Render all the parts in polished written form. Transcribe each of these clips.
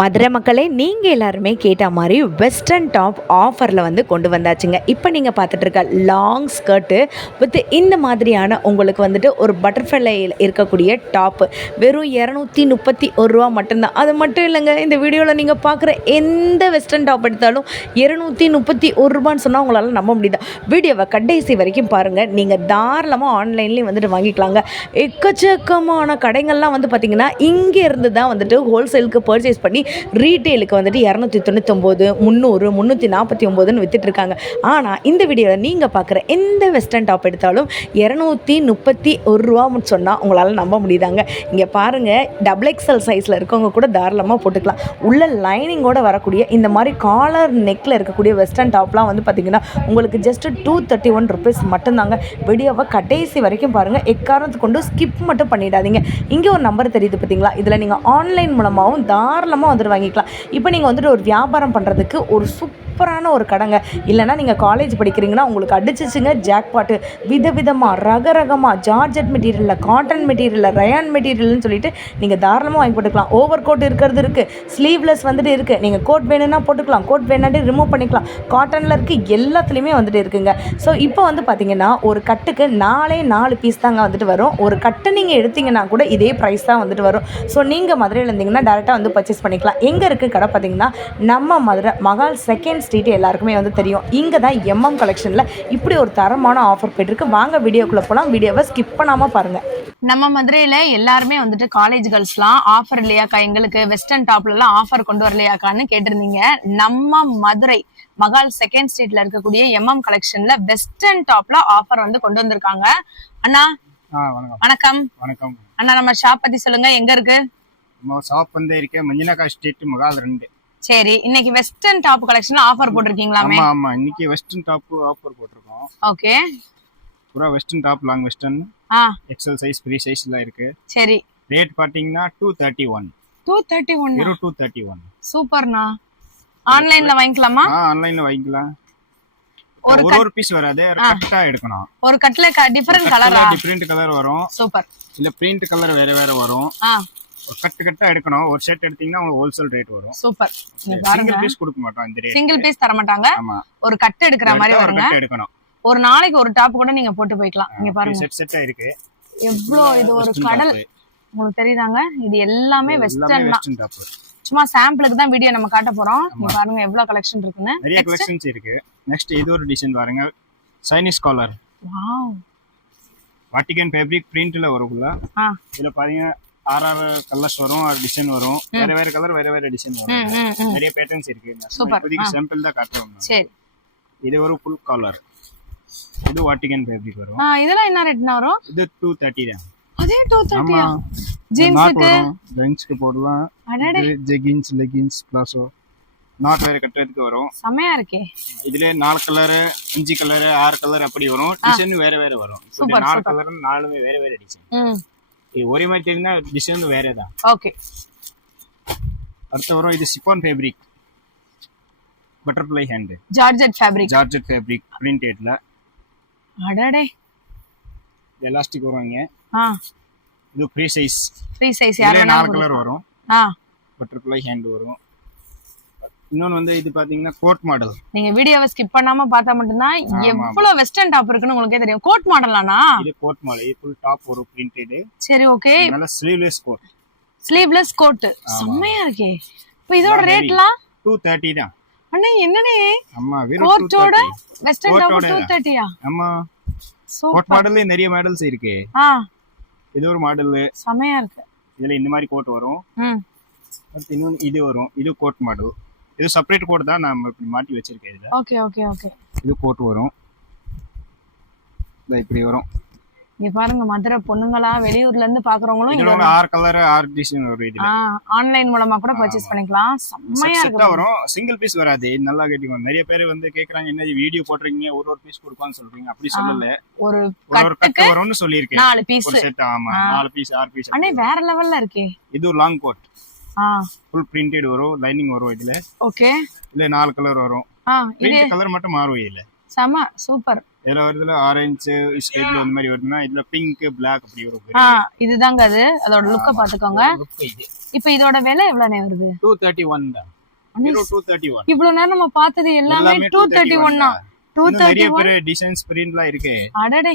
மதுரை மக்களே, நீங்கள் எல்லாருமே கேட்ட மாதிரி வெஸ்டர்ன் டாப் ஆஃபரில் வந்து கொண்டு வந்தாச்சுங்க. இப்போ நீங்கள் பார்த்துட்டு இருக்க லாங் ஸ்கர்ட்டு வித் இந்த மாதிரியான உங்களுக்கு வந்துட்டு ஒரு பட்டர்ஃப்ளையில் இருக்கக்கூடிய டாப்பு வெறும் 231 மட்டும்தான். அது மட்டும் இல்லைங்க, இந்த வீடியோவில் நீங்கள் பார்க்குற எந்த வெஸ்டர்ன் டாப் எடுத்தாலும் 231 சொன்னால் உங்களால் நம்ப முடியுதா? வீடியோவை கடைசி வரைக்கும் பாருங்கள். நீங்கள் தாராளமாக ஆன்லைன்லேயும் வந்துட்டு வாங்கிக்கலாங்க. எக்கச்சக்கமான கடைகள்லாம் வந்து பார்த்திங்கன்னா இங்கே இருந்து தான் வந்துட்டு ஹோல்சேலுக்கு பர்ச்சேஸ் பண்ணி ரீட்டெயிலுக்கு வந்துட்டு 299, 300, 349ன்னு வித்துட்ருக்காங்க. ஆனால் இந்த வீடியோவில் நீங்கள் பார்க்குற எந்த வெஸ்டர்ன் டாப் எடுத்தாலும் 231 சொன்னால் உங்களால் நம்ப முடியுதாங்க. இங்கே பாருங்கள், XXL சைஸில் இருக்கவங்க கூட தாராளமாக போட்டுக்கலாம். உள்ள லைனிங்கோடு வரக்கூடிய இந்த மாதிரி காலர் நெக்கில் இருக்கக்கூடிய வெஸ்டர்ன் டாப்லாம் வந்து பார்த்திங்கன்னா உங்களுக்கு ஜஸ்ட்டு 231 ருபீஸ் மட்டும்தாங்க. வீடியோவை கடைசி வரைக்கும் பாருங்கள். எக்காரணத்து கொண்டு ஸ்கிப் மட்டும் பண்ணிடாதீங்க. இங்கே ஒரு நம்பர் தெரியுது பார்த்தீங்களா, இதில் நீங்கள் ஆன்லைன் மூலமாகவும் தாராளமாக வந்துட்டு வாங்கிக்கலாம். இப்போ நீங்கள் வந்துட்டு ஒரு வியாபாரம் பண்ணுறதுக்கு ஒரு சூப்பரான ஒரு கடைங்க. இல்லைனா நீங்கள் காலேஜ் படிக்கிறீங்கன்னா உங்களுக்கு அடிச்சிச்சுங்க ஜாக்பாட்டு. விதவிதமாக ரகரகமாக ஜார்ஜெட் மெட்டீரியலில், காட்டன் மெட்டீரியலில், ரயான் மெட்டீரியல்னு சொல்லிட்டு நீங்கள் தாராளமாக வாங்கி போட்டுக்கலாம். ஓவர் கோட் இருக்கிறது இருக்குது, ஸ்லீவ்லெஸ் வந்துட்டு இருக்குது. நீங்கள் கோட் வேணும்னா போட்டுக்கலாம், கோட் வேணாட்டி ரிமூவ் பண்ணிக்கலாம். காட்டனில் இருக்குது, எல்லாத்துலேயுமே வந்துட்டு இருக்குங்க. ஸோ இப்போ வந்து பார்த்தீங்கன்னா ஒரு கட்டுக்கு 4 பீஸ் தாங்க வந்துட்டு வரும். ஒரு கட்டு நீங்கள் எடுத்தீங்கன்னா கூட இதே ப்ரைஸ் தான் வந்துட்டு வரும். ஸோ நீங்கள் மதுரையில் இருந்தீங்கன்னா டேரெக்டாக வந்து பர்ச்சேஸ் பண்ணிக்கலாம். எங்கே இருக்குது கடை பார்த்தீங்கன்னா, நம்ம மதுரை மகால் செகண்ட் ஸ்ட்ரீட் எல்லாருக்குமே வந்து தெரியும். இங்கே தான் MM கலெக்ஷனில் இப்படி ஒரு தரமான ஆஃபர் போயிட்டுருக்கு. வாங்க வீடியோக்குள்ளே போகலாம். வீடியோவை ஸ்கிப் பண்ணாமல் பாருங்கள். நம்ம மதுரையில எல்லாருமே வந்துட்டு காலேஜ் கேர்ள்ஸ்லாம் ஆஃபர் இல்லையாக்கா, எங்களுக்கு வெஸ்டர்ன் டாப்லாம் ஆஃபர் கொண்டு வரலையாக்கான்னு கேட்டிருந்தீங்க. நம்ம மதுரை மகால் செகண்ட் ஸ்ட்ரீட்ல இருக்கக்கூடிய MM கலெக்ஷன்ல வெஸ்டர்ன் டாப்ல ஆஃபர் வந்து கொண்டு வந்திருக்காங்க. அண்ணா வணக்கம். வணக்கம் அண்ணா, நம்ம ஷாப் பத்தி சொல்லுங்க, எங்க இருக்கு? நம்ம ஷாப் வந்து இருக்கு மஞ்சினாக்கா ஸ்ட்ரீட் மகால் 2. சரி, இன்னைக்கு வெஸ்டர்ன் டாப் கலெக்ஷன்ல ஆஃபர் போட்டிருக்கீங்களாமே? ஆமா, இன்னைக்கு வெஸ்டர்ன் டாப் ஆஃபர் போட்டிருக்கோம். ஓகே, பூரா western top, long western, XL size, free சைஸ்ல இருக்கு. சரி, ரேட் பாத்தீங்கன்னா 231. 231 சூப்பர்ண்ணா. ஆன்லைன்ல வாங்கிக்கலாமா? ஆன்லைன்ல வாங்கிக்கலாம். ஒரு பீஸ் வராது, கட்டா எடுக்கணும். ஒரு கட்ல டிஃபரண்ட் கலர் வரும். சூப்பர். இல்ல பிரிண்ட் கலர் வேற வேற வரும். கட்டா எடுக்கணும். ஒரு செட் எடுத்தீங்கன்னா உங்களுக்கு ஹோல்சேல் ரேட் வரும். சூப்பர். சிங்கிள் பீஸ் கொடுக்க மாட்டோம். இந்த ரேட் சிங்கிள் பீஸ் தர மாட்டாங்க. ஒரு கட் எடுக்கிற மாதிரி வருங்க. எடுக்கணும். ஒரு நாளைக்கு ஒரு டாப் கூட நீங்க போட்டு போய்க்கலாம். இங்க பாருங்க, செட்டா இருக்கு. எவ்ளோ இது ஒரு கடல் உங்களுக்கு தெரியுதாங்க. இது எல்லாமே வெஸ்டர்ன் டாப். சும்மா சாம்பிளுக்கு தான் வீடியோ நம்ம காட்ட போறோம். இங்க பாருங்க எவ்வளவு கலெக்ஷன் இருக்குன்னு. நிறைய கலெக்ஷன்ஸ் இருக்கு. நெக்ஸ்ட் இது ஒரு டிசைன் பாருங்க, Chinese collar. Wow, Vatican fabric பிரிண்ட்ல வரும்ல. இதுல பாருங்க 6 கலர்ஸ் வரும், 6 டிசைன் வரும். வேற வேற கலர், வேற வேற டிசைன் வரும். நிறைய பேட்டர்ன்ஸ் இருக்கு. இப்போதைக்கு சாம்பிள் தான் காட்டுறோம். சரி, இது ஒரு ஃபுல் காலர். இது வாட்டிகன் ஃபேப்ரிக் வரும். இதெல்லாம் என்ன ரேட்னா வரும்? இது 230 தான். அதே 230. ஜீன்ஸ்க்கு, ஜென்ஸ்க்கு போடலாம். இது ஜெகின்ஸ், லெகின்ஸ், பிளாசோ நாட் வேற கட்டறதுக்கு வரும். செமையா இருக்கே. இதுல 4 கலர், 5 கலர், 6 கலர் அப்படி வரும். டிசைன் வேற வேற வரும். 4 கலர், 4மே வேற வேற டிசைன். இது ஒரே மாதிரி தெரியும்னா டிசைன் வேற தான். ஓகே. அடுத்து வரும் இது chiffon fabric, butterfly hand, georgette fabric பிரிண்டட்ல. அடடே, எலாஸ்டிக் வரும்ங்க. இது ஃப்ரீ சைஸ் யாரா 4 கலர் வரும். பட்டர்ஃப்ளை ஹேண்ட் வரும். இன்னொன்னு வந்து இது பாத்தீங்கன்னா கோட் மாடல். நீங்க வீடியோவை ஸ்கிப் பண்ணாம பார்த்தா மட்டும் தான் எவ்வளவு வெஸ்டர்ன் டாப் இருக்குன்னு உங்களுக்கே தெரியும். கோட் மாடலானா? இது கோட் மாடல். இது ஃபுல் டாப் ஒரு பிரிண்டட். சரி, ஓகே. நல்ல ஸ்லீவ்லெஸ் கோட். செமையா இருக்கே. இப்போ இதோட ரேட்லாம் 230 தான். அண்ணே என்னனே? அம்மா வெறும் கோட்டோட வெஸ்டர்ன் டாப் 230யா? அம்மா கோட் மாடல்ல நிறைய மாடல்ஸ் இருக்கு. இது ஒரு மாடல் செமையா இருக்கு. இதுல இந்த மாதிரி கோட் வரும். அடுத்து இன்னொன்னு இது வரும். இது கோட் மாடல். இது செப்பரேட் கோட் தான், நான் இப்படி மாட்டி வச்சிருக்கேன் இதுல. ஓகே. இது கோட் வரும். இப்படி வரும். இங்க பாருங்க, மதுரை பொண்ணுங்களா வெளியூர்ல இருந்து பாக்குறவங்களும் இதுல 6 கலர், 6 டிசைன் வரும். இதுல ஆன்லைன் மூலமா கூட பர்ச்சேஸ் பண்ணிக்கலாம். செமையா இருக்கு. வரும். சிங்கிள் பீஸ் வராது. நல்லா கேட்டிங்க. நிறைய பேர் வந்து கேக்குறாங்க, என்ன வீடியோ போட்றீங்க ஒரு பீஸ் கொடுப்பான்னு சொல்றீங்க. அப்படி சொல்லல. ஒரு கட் வரும்னு சொல்லிருக்கேன். 4 பீஸ் ஒரு செட். ஆமா, 4 பீஸ், 6 பீஸ். அண்ணே வேற லெவல்ல இருக்கே. இது ஒரு லாங் கோட். ஃபுல் பிரிண்டட் வரும், லைனிங் வரும் இதுல. ஓகே. இதுல 4 கலர் வரும். இந்த கலர் மட்டும் மாறும் இதுல. செம சூப்பர். இதுல வருதுல ஆரஞ்சு ஸ்டைப்ல அந்த மாதிரி வருதுன்னா இதுல பிங்க் பிளாக் அப்படி வரும். இதுதாங்க அது, அதோட லுக்க பாத்துக்கோங்க. இப்போ இதோட விலை எவ்வளவுனே வருது? 231 தான். 231. இவ்வளவு நேரம் நம்ம பார்த்தது எல்லாமே 231 தான். 231 நிறைய டிசைன்ஸ் பிரிண்ட்லாம் இருக்கு. அடடே,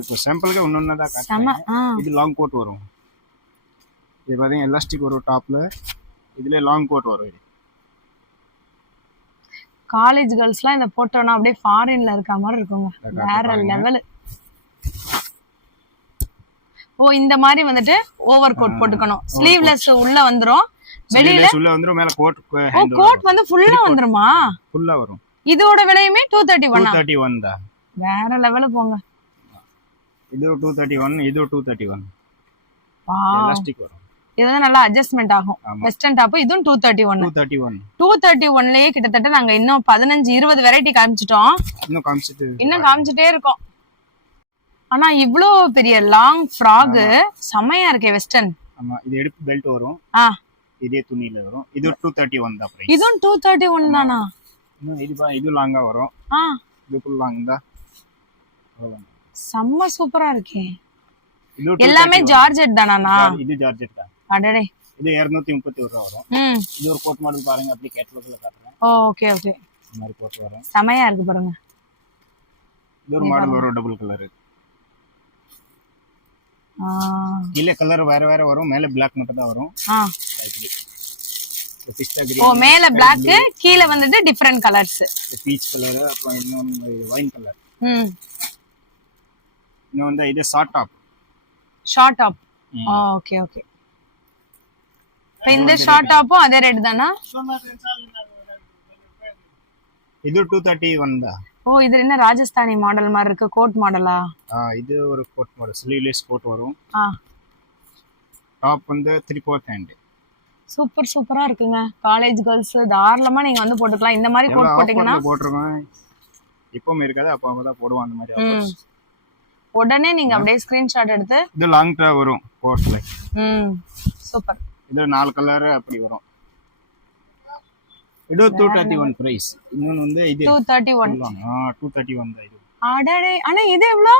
இப்போ சாம்பிளுக்கு ஒன்னொன்னா தான் காட்டுறேன். இது லாங் கோட் வரும். இது பாத்தீங்க எலாஸ்டிக் வரும் டாப்ல. இதுல லாங் கோட் வரும். காலேஜ் கேர்ள்ஸ்லாம் இந்த போட்டோனா அப்படியே ஃபாரின்ல இருக்க மாதிரி இருக்குங்க. வேற லெவல். ஓ, இந்த மாதிரி வந்துட்டு ஓவர் கோட் போட்டுக்கணும். ஸ்லீவ்லெஸ் உள்ள வந்துரும், வெளியில உள்ள வந்துரும், மேல கோட். ஓ, கோட் வந்து ஃபுல்லா வந்துருமா? ஃபுல்லா வரும். இதோட விலையுமே 231 தான். வேற லெவல் போங்க. இது 231, இது 231. வாவ், எலாஸ்டிக் வரும். இது வந்து நல்லா அட்ஜஸ்ட்மென்ட் ஆகும். வெஸ்டர்ன் டாப் இதுவும் 231. 231லயே கிட்டத்தட்ட நாங்க இன்னும் 15-20 வெரைட்டி காமிச்சிட்டோம். இன்னும் காமிச்சிட்டே இருக்கோம். ஆனா இவ்ளோ பெரிய லாங் ஃப்ராக் செமையா இருக்கே வெஸ்டர்ன். ஆமா, இது இடுப்பு பெல்ட் வரும். இதே துணியில வரும். இது 231 தான் பிரைஸ். இதுவும் 231 தானா? இது லாங்கா வரும். இது ஃபுல் லாங் தான். செம்ம சூப்பரா இருக்கே. எல்லாமே ஜார்ஜெட் தானா? இது ஜார்ஜெட் தான். அடடே, இது 231 ரூபாய் வரும். இது ஒரு கோட் மாடல் பாருங்க, அப்படியே கேட்டலாக்ல காட்டுறேன். ஓகே ஓகே, இந்த மாதிரி கோட் வரும். செமையா இருக்கு பாருங்க. இது ஒரு மாடல் வரும், டபுள் கலர். இல்ல கலர் வேற வேற வரும். மேல Black மட்டும் தான் வரும். ஓ, மேல Black, கீழ வந்துட்டு டிஃபரண்ட் கலர்ஸ். பீச் கலர், அப்புறம் இன்னொரு வைன் கலர். இன்னும் வந்து இது ஷார்ட் டாப். Okay okay. இந்த ஷார்ட் டாப்பும் அதே ரேட் தானா? இது 231 தான். ஓ, இது என்ன ராஜஸ்தானி மாடல் மாதிரி இருக்கு, கோட் மாடலா? இது ஒரு கோட் மாடல், ஸ்லீவ்லெஸ் கோட் வரும். டாப் வந்து 3/4 ஹேண்ட். சூப்பர் சூப்பரா இருக்குங்க. காலேஜ் கேர்ள்ஸ் தாராளமா நீங்க வந்து போட்டுக்கலாம். இந்த மாதிரி கோட் போட்டீங்கன்னா போட்டுருக்கோம். இப்பவும் இருக்காது, அப்போ தான் போடுவோம் அந்த மாதிரி. உடனே நீங்க அப்படியே ஸ்கிரீன்ஷாட் எடுத்து. இது லாங் டா வரும் கோட்ல. சூப்பர். இது 4 கலர் அப்படி வரும். இது 231 பிரைஸ். இன்னொன்னு வந்து இது 231. 231 தான் இது. அடடே, அண்ணா இது எவ்வளவு?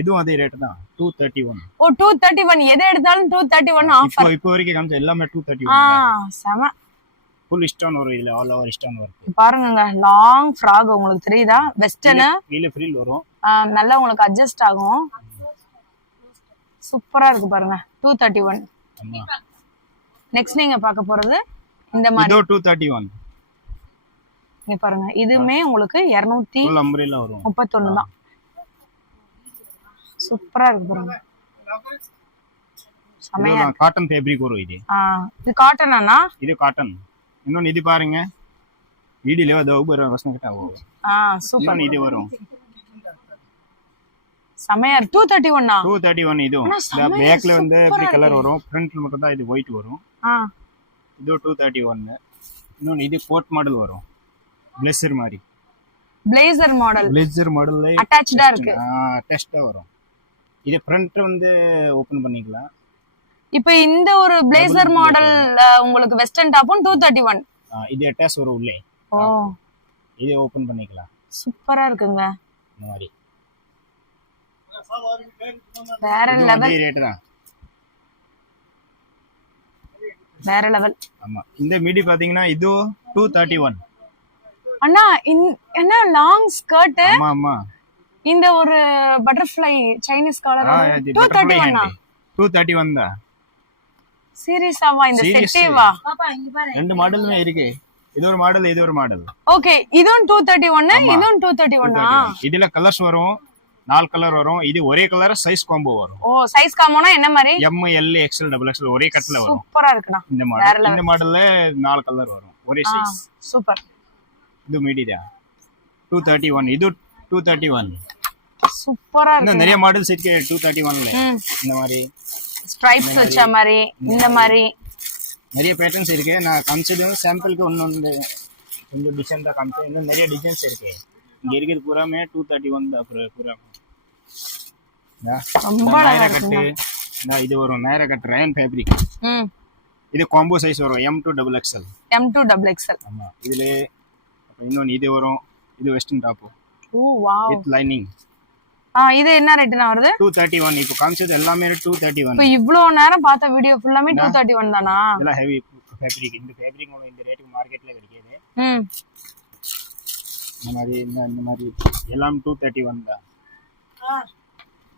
இதுவும் அதே ரேட் தான், 231. ஓ, 231. எதை எடுத்தாலும் 231 ஆஃபர். இப்போ வரைக்கும் காமிச்ச எல்லாமே 231. செம. ஃபுல் ஸ்டோன் வரும். இதுல ஆல் ஓவர் ஸ்டோன் வரும். பாருங்க, லாங் ஃப்ராக் உங்களுக்கு தெரியுதா? வெஸ்டர்ன் கீழ ஃப்ரில் வரும். நல்லா உங்களுக்கு அட்ஜஸ்ட் ஆகும். சூப்பரா இருக்கு பாருங்க. 231. ஆமா. நெக்ஸ்ட் நீங்க பார்க்க போறது இந்த மாதிரி. இது 231. இங்க பாருங்க, இதுமே உங்களுக்கு 231 தான். சூப்பரா இருக்கு பாருங்க. சமையா காட்டன் ஃபேப்ரிக் வரும் இது. இது காட்டனானா? இது காட்டன். இன்னொன்னு இது பாருங்க, வீடியோல அது ஒரு வசனம் கிட்ட ஆகும். சூப்பர். இது வரும் சமையா. 231. 231 இது. இந்த பேக்ல வந்து இப்படி கலர் வரும், ஃப்ரண்ட்ல மட்டும் தான் இது ஒயிட் வரும். இது 231. இன்னொன்னு இது கோட் மாடல் வரும், பிளேசர் மாதிரி. பிளேசர் மாடல் அட்டாச்டா இருக்கு. அட்டாச்டா வரும். இது ஃப்ரண்ட் வந்து ஓபன் பண்ணிக்கலாம். இப்போ இந்த ஒரு பிளேசர் மாடல் உங்களுக்கு வெஸ்டர்ன் டாப்பும் 231. இது அட்டாச் வரும் உள்ளே. இது ஓபன் பண்ணிக்கலாம். சூப்பரா இருக்குங்க. இந்த மாதிரி வேற லெவல். ரேட் தான், வேற லெவல். ஆமா. இந்த மிடி பாத்தீங்கன்னா இது 231. அண்ணா என்ன லாங் ஸ்கர்ட். ஆமா ஆமா. இந்த ஒரு பட்டர்ஃப்ளை சைனீஸ் காலர் 231. 231 தான். சீரியஸாவா? இந்த செட்டேவா? ரெண்டு மாடலுமே இருக்கு. இது ஒரு மாடல், இது ஒரு மாடல். ஓகே, இதுவும் 231, இதுவும் 231. இதுல கலர்ஸ் வரும், 4 கலர் வரும். இது ஒரே கலர், சைஸ் காம்போ வரும். ஓ, சைஸ் காம்போனா என்ன மாதிரி? M, L, XL, XXL ஒரே கட்ல வரும். சூப்பரா இருக்குடா இந்த மாடல். இந்த மாடல்ல 4 கலர் வரும், ஒரே சைஸ். சூப்பர். இது மீடியா 231. இது 231. சூப்பரா இருக்கு. நிறைய மாடல்ஸ் இருக்கு 231ல. இந்த மாதிரி ஸ்ட்ரைப்ஸ் வச்ச மாதிரி, இந்த மாதிரி நிறைய பேட்டர்ன்ஸ் இருக்கு. நான் காமிச்சது சாம்பிளுக்கு ஒன்னு கொஞ்சம் டிசைன் தான் காமிச்சேன். இன்னும் நிறைய டிசைன்ஸ் இருக்கு. இங்க இருக்கிறது பூராமே 231 தான். பூரா ரொம்ப நைரா கட். இது வரும் நைரா கட் ரயன் ஃபேப்ரிக். இது காம்போ சைஸ் வரும், M to XXL. M to XXL. ஆமா. இதுல இன்னொன்னு இது வரும், இது western top. O wow. With lining. இது என்ன ரேட்னா வருது? 231. இப்போ காமிச்சது எல்லாமே 231. இப்போ இவ்ளோ நேரம் பார்த்த வீடியோ ஃபுல்லாமே 231 தானா? இதெல்லாம் ஹெவி ஃபேப்ரிக். இந்த ஃபேப்ரிக் உங்களுக்கு இந்த ரேட்டுக்கு மார்க்கெட்ல கிடைக்காது. இந்த மாதிரி எல்லாம் 231 தான்.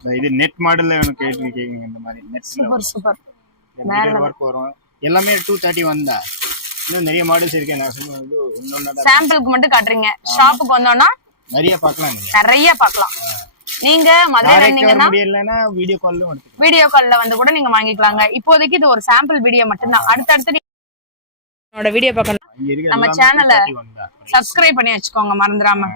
இது நெட் மாடல்ல எனக்கு கேக்குறீங்க. இந்த மாதிரி நெட் சூப்பர் சூப்பர் வர்க் வரும். எல்லாமே 231 தான். இன்னும் நிறைய மாடல்ஸ் இருக்கு. நான் சொன்னது இன்னொன்னு சாம்பிளுக்கு மட்டும் காட்டுறீங்க. ஷாப்புக்கு வந்தோம்னா நிறைய பார்க்கலாம். நிறைய பார்க்கலாம். நீங்க மதுரை வந்தீங்கன்னா வீடியோ கால்ல வந்து கூட நீங்க வாங்கிக்கலாங்க. இப்போதைக்கு இது ஒரு சாம்பிள் வீடியோ மட்டும்தான். அடுத்தடுத்து என்னோட வீடியோ பார்க்கணும் நம்ம சேனலை சப்ஸ்கிரைப் பண்ணி வச்சுக்கோங்க மறந்துடாம.